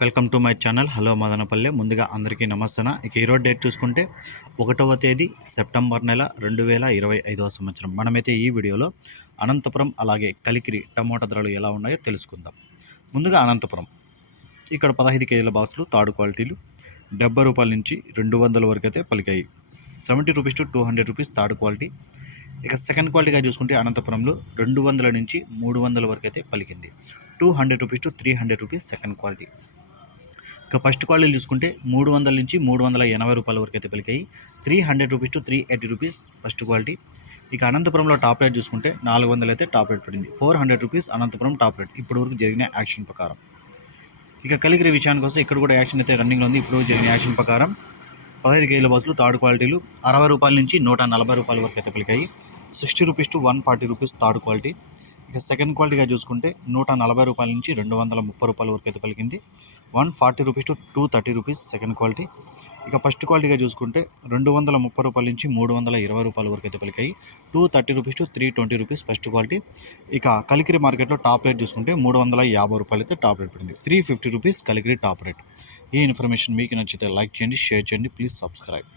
Welcome to my channel. Hello Madanapalle. ముందుగా అందరికీ నమస్తే ఇక ఈరోజు డేట్ చూసుకుంటే ఒకటవ తేదీ సెప్టెంబర్ నెల రెండు వేల ఇరవై ఐదవ సంవత్సరం. మనమైతే ఈ వీడియోలో అనంతపురం అలాగే కలికిరి టమోటా ధరలు ఎలా ఉన్నాయో తెలుసుకుందాం. ముందుగా అనంతపురం. ఇక్కడ పదహైదు కేజీల బాక్సులు తాడు క్వాలిటీలు డెబ్బై రూపాయల నుంచి రెండు వందల వరకు అయితే పలికాయి. Seventy rupees to two hundred rupees third quality. ఇక సెకండ్ క్వాలిటీగా చూసుకుంటే అనంతపురంలో రెండు వందల నుంచి మూడు వందల వరకు అయితే పలికింది. Two hundred rupees to three hundred rupees second quality. ఇక ఫస్ట్ క్వాలిటీ చూసుకుంటే మూడు వందల నుంచి మూడు వందల ఎనభై రూపాయల వరకు అయితే పలికాయి. Three hundred rupees to three eighty rupees first quality. ఇక అనంతపురంలో టాప్ రేట్ చూసుకుంటే నాలుగు వందలు అయితే టాప్ రేట్ పడింది. Four hundred rupees Anantapur top rate. ఇప్పటి వరకు జరిగిన యాక్షన్ ప్రకారం. ఇక కలిగిరి విషయానికి వస్తే ఇక్కడ కూడా యాక్షన్ అయితే రన్నింగ్లో ఉంది. ఇప్పుడు జరిగిన యాక్షన్ ప్రకారం పదహైదు కేజీల బస్సులు థర్డ్ క్వాలిటీలు అరవై రూపాయల నుంచి నూట నలభై రూపాయల వరకు అయితే పలికాయి. Sixty rupees to one forty rupees third quality. ఇక సెకండ్ క్వాలిటీగా చూసుకుంటే నూట నలభై రూపాయల నుంచి రెండు వందల ముప్పై రూపాయల వరకు అయితే పలికింది. One forty rupees to two thirty rupees second quality ఇక ఫస్ట్ క్వాలిటీగా చూసుకుంటే రెండు వందల ముప్పై రూపాయల నుంచి మూడు వందల ఇరవై రూపాయల వరకు అయితే పలికాయి. Two thirty rupees to three twenty rupees first quality ఇక కలికిరి మార్కెట్లో టాప్ రేట్ చూసుకుంటే మూడు వందల యాభై రూపాయలు అయితే టాప్ రేట్ పడింది. Three fifty rupees Kalikiri top rate ఈ ఇన్ఫర్మేషన్ మీకు నచ్చితే లైక్ చేయండి షేర్ చేయండి ప్లీజ్ సబ్స్క్రైబ్